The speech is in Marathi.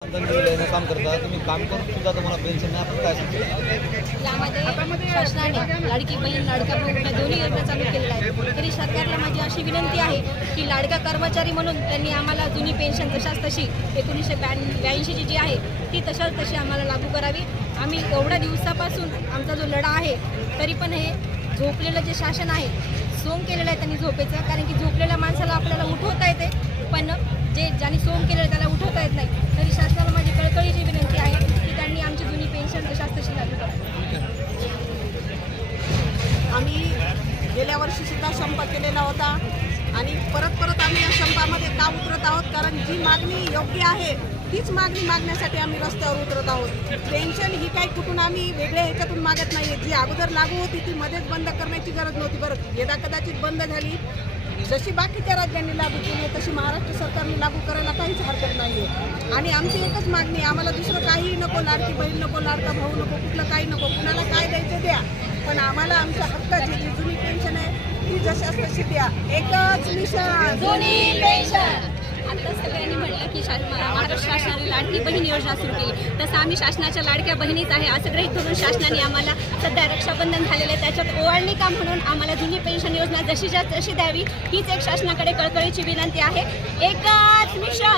काम करता. तुम्ही काम करून सुद्धा तुम्हाला पेन्शन नाही आपण काय सांगतो यामध्ये शासनाने लाडकी बहीण लाडका भाऊ या दोन्ही योजना चालू केलेल्या आहेत. तरी सरकारला माझी अशी विनंती आहे की लाडका कर्मचारी म्हणून त्यांनी आम्हाला जुनी पेन्शन तशाच तशी एकोणीसशे ब्याण्णव ब्याऐंशीची जी आहे ती तशाच तशी आम्हाला लागू करावी. आम्ही एवढ्या दिवसापासून आमचा जो लढा आहे तरी पण हे झोपलेलं जे शासन आहे सोंग केलेलं आहे त्यांनी झोपेचं. कारण की झोपलेल्या माणसाला आपल्याला उठवता येते पण जे केलेलं त्याला उठवता येत नाही. तरी शासनाला माझी कळकळीची विनंती आहे की त्यांनी आमची जुनी पेन्शन तशाच लागू करावी आम्ही गेल्या वर्षी सुद्धा संप केलेला होता आणि परत परत आम्ही या संपामध्ये का उतरत आहोत? कारण जी मागणी योग्य आहे तीच मागणी मागण्यासाठी आम्ही रस्त्यावर उतरत आहोत. पेन्शन ही काही कुठून आम्ही वेगळ्या ह्याच्यातून मागत नाही जी अगोदर लागू होती ती मध्येच बंद करण्याची गरज नव्हती. बरं यदा कदाचित बंद झाली जशी बाकीच्या राज्यांनी लागू केली आहे, तशी महाराष्ट्र सरकारने लागू करायला काहीच हरकत नाही आहे आणि आमची एकच मागणी आम्हाला दुसरं काहीही नको लाडकी बहीण नको लाडका भाऊ नको कुठलं काही नको कुणाला काय द्यायचं द्या. पण आम्हाला आमच्या हक्काची जी जुनी पेन्शन आहे ती जशाच तशी द्या. एकच मिशन. जुनी आता सगळ्यांनी म्हटलं की शा- महाराष्ट्र शासनाने लाडकी बहीण योजना सुरू केली. तसं आम्ही शासनाच्या लाडक्या बहिणीच आहे असं ग्रहित धरून शासनाने आम्हाला सध्या रक्षाबंधन झालेलं आहे. त्याच्यात ओवाळणी का म्हणून आम्हाला जुनी पेन्शन योजना जशीच्या तशी द्यावी हीच एक शासनाकडे कळकळीची विनंती आहे. एकच मिशन!